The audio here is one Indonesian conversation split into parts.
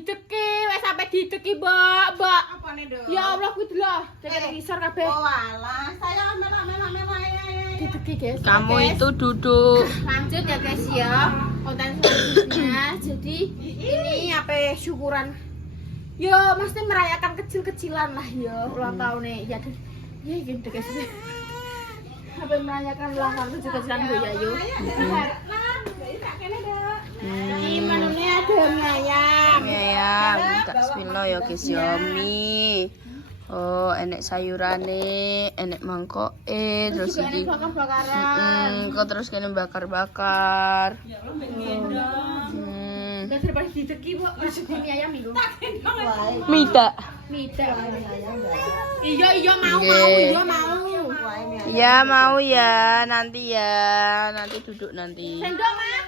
dideki, wis sampe dideki, Mbak. Apane, Dok? Ya Allah kuwi lho, cek ngisor kabeh. Oh alah, saya merah. Dideki, guys. Kamu Guys, itu duduk. lanjut ya guys ya. Konten selanjutnya. Jadi ini apa syukuran. Ya, mesti merayakan kecil-kecilan lah ya ulang tahun nih. Ya, ya gitu guys. Apa merayakan ulang tahun kecil-kecilan Bu Yayu. Ini menunya ada mie ayam. Ya ya, buka bismillah ya guys ya mie. Oh, enek sayurane, enek mangkoke, terus Juga iki. ada bakar-bakaran. Kok terus kene bakar-bakar. Udah daripada dideki, Bu. Masuk mie ayam itu. Mida. Mida. Iya mau, Nggih. iya mau. Ya mau ya, nanti ya. Nanti duduk nanti. Sendok, Mas.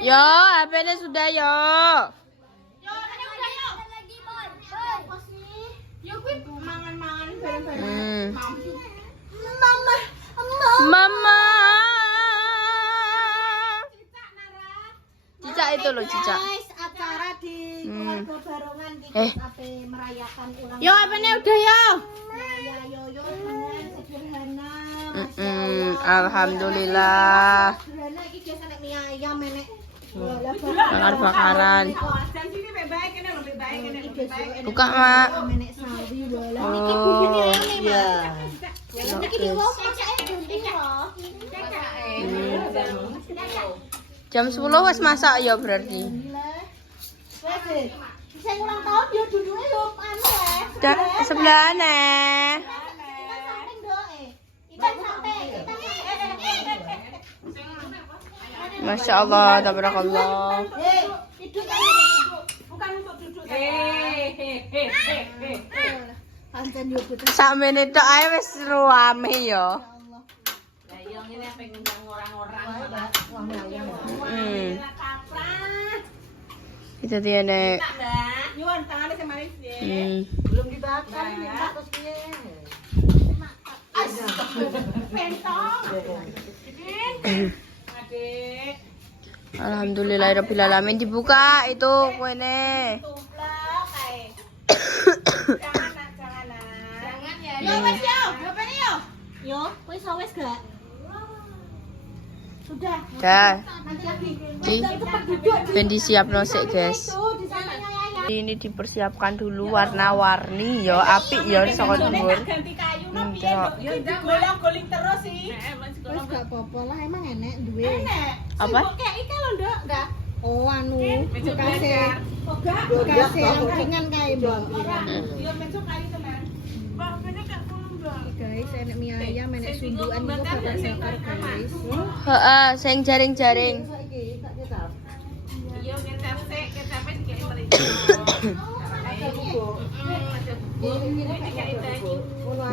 Yo, HP-nya sudah yo. Ya kuwi mangan-mangan bareng-bareng. Mama. Cicak itu loh, cicak. Guys, acara di keluarga barongan di sampai merayakan ulang Yo, apanya udah yo? ya Yoyo dengan sederhana. Alhamdulillah. Sederhana iki biasa nek mie ayam menek. Bakar-bakaran. Buka, Mak. Menek sawi bola. Oh. Iya. Iki di wong masake Jam 10 wis masak ya berarti. Wes. Sing ulang tahun yo duduke yo anu ya. Sebelahane. Samping doe. Ikan sampai. Masya Allah, tabarakallah. Hidup bukan untuk duduk. Pancen yo putus. Sak menit tok ae wis ruame ya. Lah yo ngene pengen orang-orang malah. Itu dia nek. Nyuwun tangane sing manis nggih. Belum dibakar ini Mbak terus piye? Pentong. Adik. Alhamdulillahirabbil alamin dibuka itu kuene. Tumplah kae. Jangan. Ya. Yo wis yo, ngapain yo? Yo, wis wis gak? Sudah. Dah. Nanti lagi. Di ben disiapno sik, guys. Tuh di sana ya. Ini dipersiapkan dulu warna-warni ya, apik ya saka dhuwur. Ganti kayu no piye, Enggak. Dok? Yo golong-goling terus sih. Wis gak apa-apa lah emang enek duwe. Enek. Apa? Kayak iki lho, Nduk. Enggak. Oh anu, bekasnya Enggak. bekasnya angkringan kae, Mbak. Yo mencok kayu tenan. Mbak, kene gak kurang, Mbak. Guys, enek mie ayam, enek sundukan itu bakar-bakar, guys. Heeh, sing jaring-jaring. Saiki tak kecap. Iya, kecap sik, kecape dikene mriki.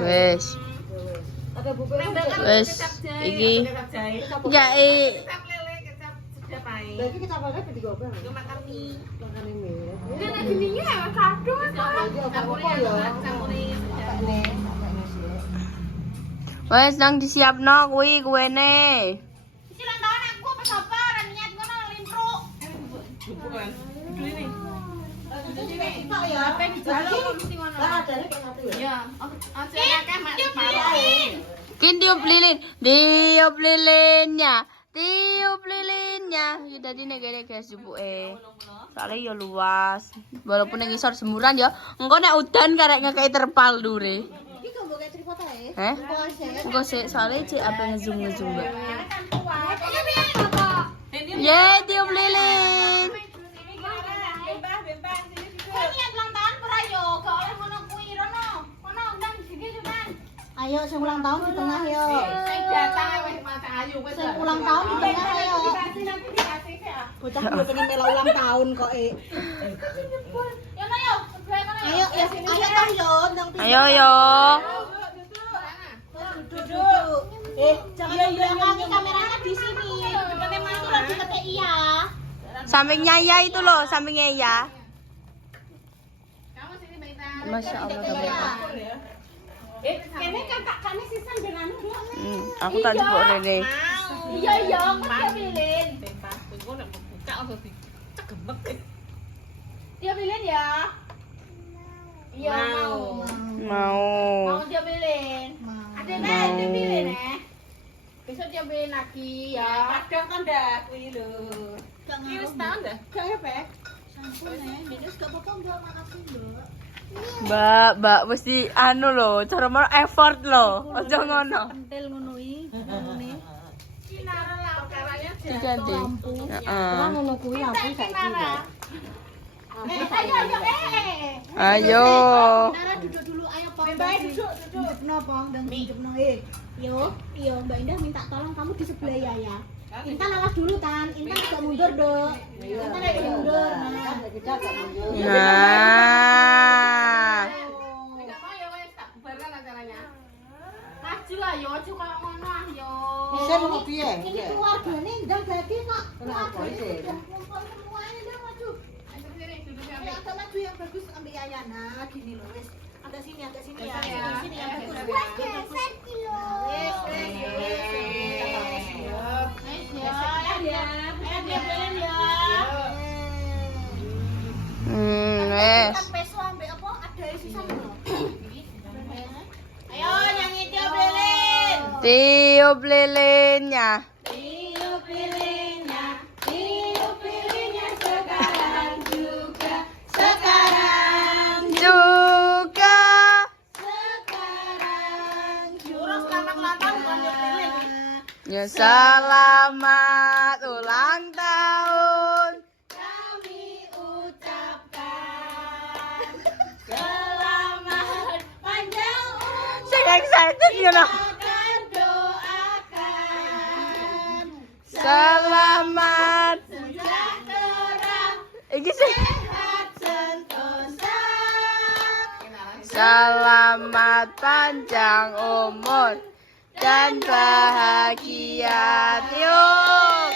Wes. Ada buku Wes iki enggak Kecap lele, kecap sedap ae. lagi kecapane digobeng. Yo makan mie. Makane mie. Kan ada mie ya, satu kan. Campurnya ya. Campurnya. wes nang disiapno kuwi kuene. Iki lan tahun aku apa sapa ora niat ngono limpruk. Bukan. Ini. Kok ya? Apa dijaluk mesti ngono. Lah ada kok satu ya. Ya, aja akeh mak parah. Kin tiup lilin, tiup lilinnya, tiup lilinnya. Ya tadi nek kene guys jupuke. Soalnya ya luas. Walaupun yang ngisor jemuran ya, engko nek udan karek ngekei terpal dure. Iki kok mbok tripod ae. Heh? Engko aja. Engko sik soalnya cek apa ngezoom-ngezoom, Mbak. Kan kuat. Ini piye, Bapak? Ye, tiup lilin. Bembang sini situ. Kok niat ulang tahun ora yo? Gak oleh ngono kuwi rono. Kono undang sini Juman. Ayo sing ulang tahun di tengah yo. Sing datang wis maca ayu wis. Sing ulang tahun di tengah ayo. Dikasih nanti dikasih ya. Bocah yo pengen melo ulang tahun kok Yo no yo, sebelah mana yo? Ayo ya ayo tah yo ndang Ayo yo. duduk. Jangan membelakangi kameranya di sini. Depannya mati lagi kata iya. Sampingnya ya itu loh, sampingnya ya. Kamu sini Mbak Ita. Masya Allah, tabarakallah. Kene kane sisan dengan anu. Aku tak jebuk rene. Iya, kok dia pilih. Tempat, engko nek buka langsung dicegemek. Tiup lilin ya. Iya mau. Mau tiup lilin. Ada nih tiup lilin besok tiup lilin lagi ya. Kadang kan dah kuwi lho. Iki wis tau dah. Gak ya, Pak? Mbak mesti anu lho, cara mau effort lho. Aja ngono. Pentil ngono iki. Kinaran lah caranya Diganti. Heeh. Ngono kuwi aku saiki lho. Ayo. Nara duduk dulu, ayo Pong. Mbak duduk. Jepno Pong, dan jepno Yo, Mbak Indah minta tolong kamu di sebelah ya. Intan awas dulu Tan, Intan agak mundur dong. Intan agak mundur. Nah. Enggak mau ya wes tak bubarkan acaranya. Maju lah yo, aja koyo ngono ah yo. Bisa mau piye? Ini keluargane Indah dadi kok. Kenapa ini? Semuanya dia maju. Ayo agak maju yang bagus ambil Ayana gini loh wes. Agak sini ya. Sini yang bagus. Wes. Peso ambek apa? Ada sisa lho. Ayo nyanyi tiup lilin. Tiup lilinnya. Tiup lilinnya sekarang juga. Juga. Urus selamat ulang tahun bukan tiup lilin. Ya selamat ulang tahun. Kami ucapkan selamat panjang umur Saya excited ngono. dan doakan Selamat. sejahtera Iki sih. sehat sentosa. Selamat panjang umur dan bahagia. Tiup.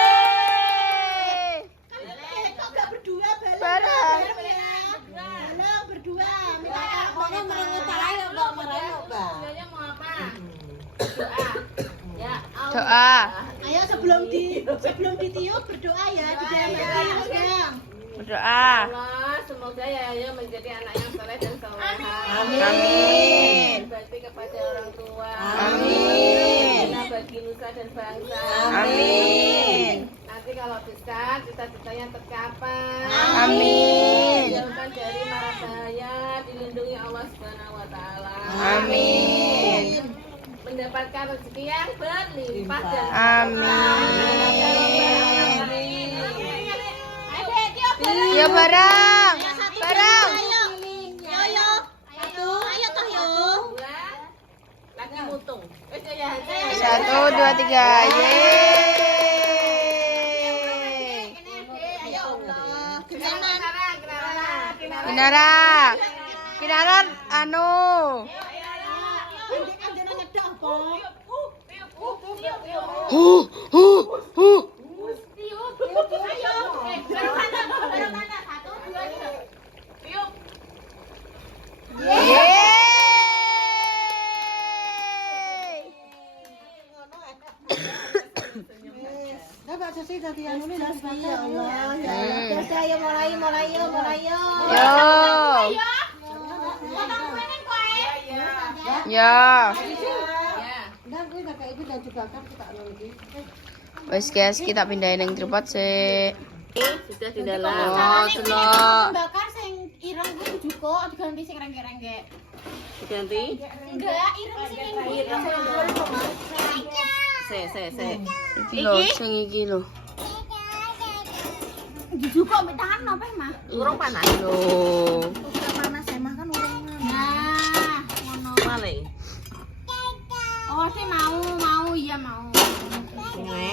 Yeay. Kok enggak berdua Bareng. Halo berdua. Mau merengut saya Mbak merengut Mbak. Sebenarnya mau apa? Doa. Ya. Doa. Ayo sebelum ditiup berdoa ya di dalam hati sekarang. Berdoa. Allah, semoga Yaya menjadi anak yang soleh dan soleha. Amin. Berbakti kepada orang tua. Amin. Berguna bagi nusa dan bangsa. Amin. Nanti kalau besar, cita-citanya tercapai. Amin. Dijauhkan dari mara bahaya, dilindungi Allah Subhanahu wa taala. Amin. Mendapatkan rezeki yang berlimpah dan Amin. Ayo, Ya bareng. Bareng. lagi mutung. Wes ya. 1, 2, 3. Yeay. Kinara. Kinara anu. Yeay. Dapat sesi tadi yang ini dan ya Allah. Hmm. Ya ya mulai yo. Ya. Dan gue kakak ibu dan juga kan kita lagi. Wes guys, kita pindahin yang tripod sih. Sudah di dalam. Oh, delok. Bakar sing ireng ku juga diganti sing rengge-rengge. Diganti. Enggak, ireng sing ireng. Se. Iki lho, sing iki lho. Juga mbek tangan apa mah? Urung panas. Lho. Udah panas emang kan urung. Nah, ngono paling. Oh, sih mau iya mau.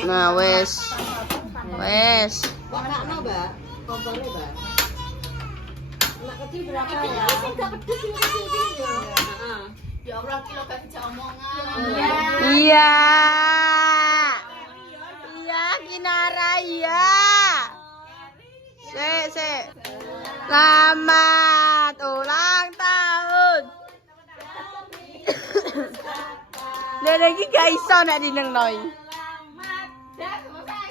Nah, wes. Wakakno, Mbak. Kompornya, Mbak. Anak kecil berapa ya? Sing gak pedes sing kecil ya. Ya Allah, kilo kasih omongan. Iya. Iya, Kinara iya. Sek. Selamat ulang tahun. Lha iki gak iso nek dinengnoi. Selamat. Dah, selesai.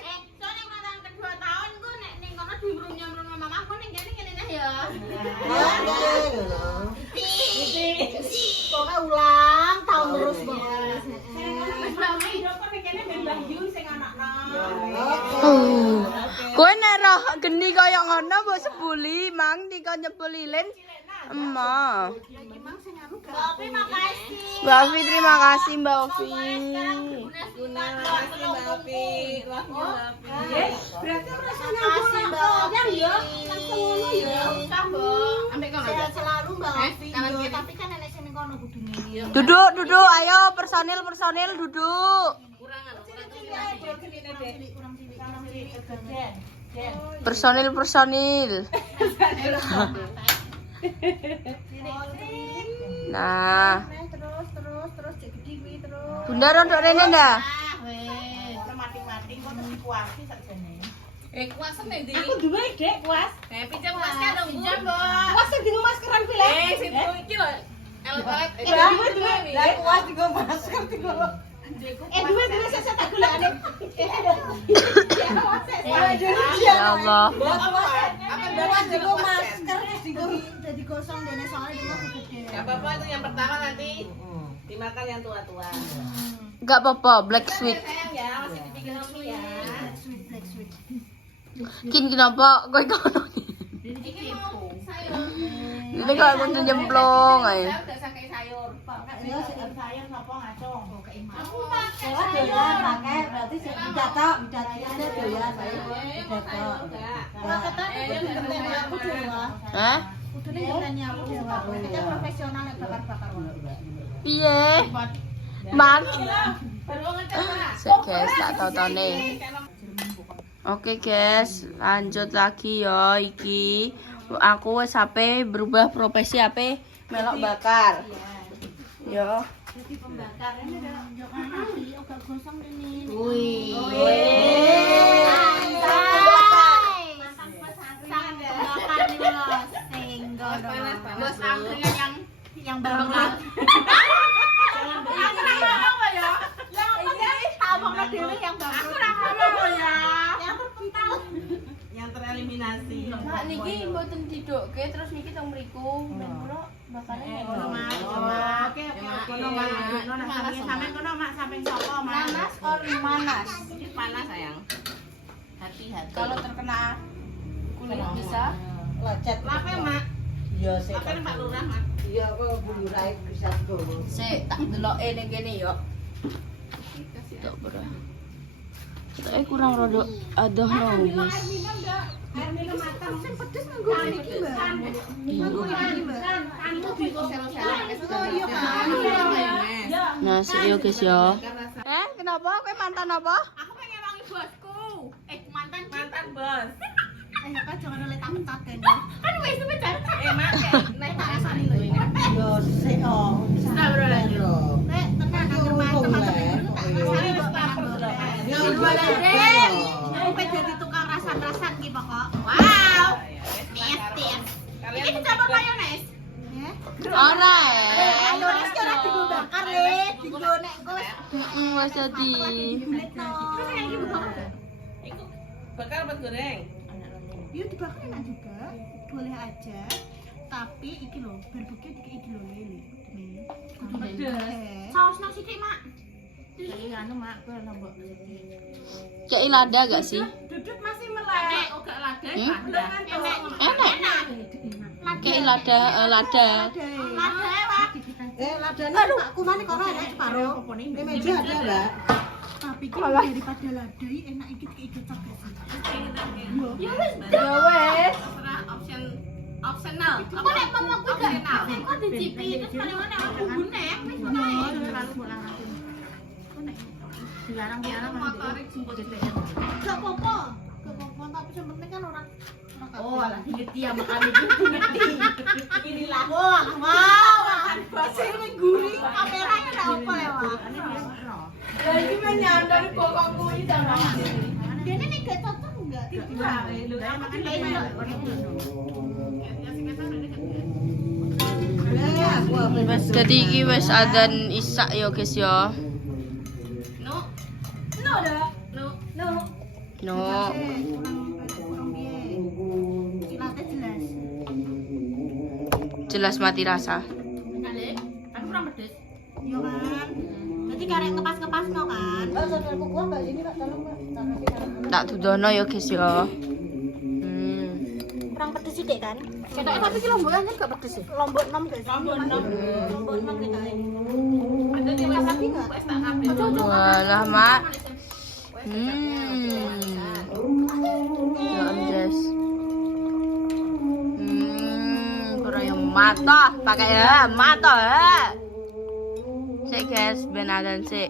Pokoknya ulang tahun terus pokoknya. Kowe nek roh geni kaya ngono mbok sebuli mang dikon nyebul lilin. Emma. Tapi makasih. Mbak Ovi terima kasih Mbak Ovi. Berarti rasanya makasih Mbak Ovi ya. Langsung ngono ya. Ambek kono. Sehat selalu Mbak Ovi. kanan yo. kiri. Tapi kan nenek sini kono kudune. Duduk, duduk, ayo personil duduk. Personil. Nah, Terus cek gede kuwi terus. Bunda rodok rene ndak? Mati-mati kok dikuasi sakjane. Kuasen nek ndi? Aku duwe Dek, kuas. Pinjam masker dong, pinjam, Mbak. Kuas sing digo maskeran kuwi lho. Situ iki lho. Elet-elet. Duwe. Lah kuat digo masker digo. Duwe sesat tak golekane. Ya Allah. Kuas digo masker digo dadi gosong dene soalnya dia masih gede. Enggak apa-apa itu yang pertama nanti dimakan yang tua-tua. Enggak apa-apa, black sweet. Sayang ya, masih dibikin Romi ya. Black sweet. Kin kenapa kowe kono? Iki mau sayur. Ini kok kudu nyemplung ae. Saya udah sakai sayur. Ya sayang sapa ngacung. Aku pakai Saya sayur. doyan pakai berarti dicatok, dicacoknya doyan saya dicatok. Ora ketane kudu ngenteni aku dewa. Hah? Kudune ngenteni aku dewa. Kita profesional nek bakar-bakar wae. Piye? Man. Baru ngecoba. Sik guys, tak totone. Oke guys, lanjut lagi ya iki. Aku wis ape berubah profesi ape melok bakar. Yo. Jadi pembakar ini ada njokan nanti ogak gosong ini. Wih. Mantan pesantren pembakar nih Bos. Singgo Panas, dong. Bos angkringan yang banget. Aku ra ngomong ya. Tabokno dhewe yang banget. Aku ra ngomong ya. Yang terpental. Yang tereliminasi. Mak niki mboten didokke terus niki teng mriku. Ben kula bakane Kono Mas. Oke, kono Mas. Kono sampe kono Mak samping sapa Mas? Panas or manas. Ini panas sayang. Hati-hati. Kalau terkena kulit bisa. Lecet. Lape, Mak. Iya sih. Lape Pak Lurah, Mak. Iya kok bulurai bisa gowo. Sik tak deloke ning kene yo. Tok bro. Tapi kurang rodok adoh no guys. Air minum matang. Sing pedes nganggo iki, Mbak. Nganggo iki, Mbak. Itu di sel-sel. Oh iya kan. Nah, sik yo guys yo. Kenapa? Kowe mantan apa? Aku pengen wangi bosku. Mantan bos. Kak jangan oleh tak-tak kan. Kan wis pacar. Mak, nek tak rasani lho ini. Yo sik oh. Sudah bro lanjut. Nek tekan anggere macam-macam itu tak rasani kok Ya Den. Aku pengen jadi tukang rasan-rasan ki pokok. Wow. Tes. Ini dicampur mayones. Ya. Ora. Ayo wis ora digo bakar le, digo nek kos. Wes dadi. Buletno. Terus yang iki bakar. Iku bakar apa goreng? Yuk dibakar enak juga. Boleh aja. Tapi iki lho, barbecue iki lho lele. Kudu pedes. Saus nasi dik, Mak. Jadi anu Mak, kowe nambah. Kayak lada gak sih? Duduk masih melek. Oh, gak lada. Enak. Kayak lada. Lada, Pak. ladane tak kumane kok ora enak separo. Ini meja ada, Mbak. Tapi iki daripada lada iki enak iki cocok. Ya wis. Ya wis. Optional. Apa nek mamaku gak kok dicipi terus mana-mana aku bune wis dilarang-larang motor jemput Gak apa-apa. Gak apa-apa, tapi yang penting kan orang oh alah ngerti ya makane ngerti inilah. Wow. Bahasa ini gurih, kameranya enggak apa lewat. lah iki menyandar kokokku iki jangan Dia ini gak cocok enggak? Jadi iki wis adzan isya ya guys ya. no No. Kurang piye? Silatnya jelas. jelas mati rasa. Kali, kan kurang pedes. Iya kan. Jadi karek ngepas-ngepas no kan. Mbak, saudaraku gua Mbak ini Mbak, tolong Mbak. Tak kasih tahu. Tak dudono ya guys ya. Kurang pedes sithik kan. Ketoknya tapi ki lombokannya gak pedes ya. Lombok 6 guys. Lombok 6 kita ini. Ada di kelas lagi enggak? Wes tak kabeh. Walah, Mak. Ya guys. Kurang yang mata, pakai ya, mata. Sik guys, benadan sik.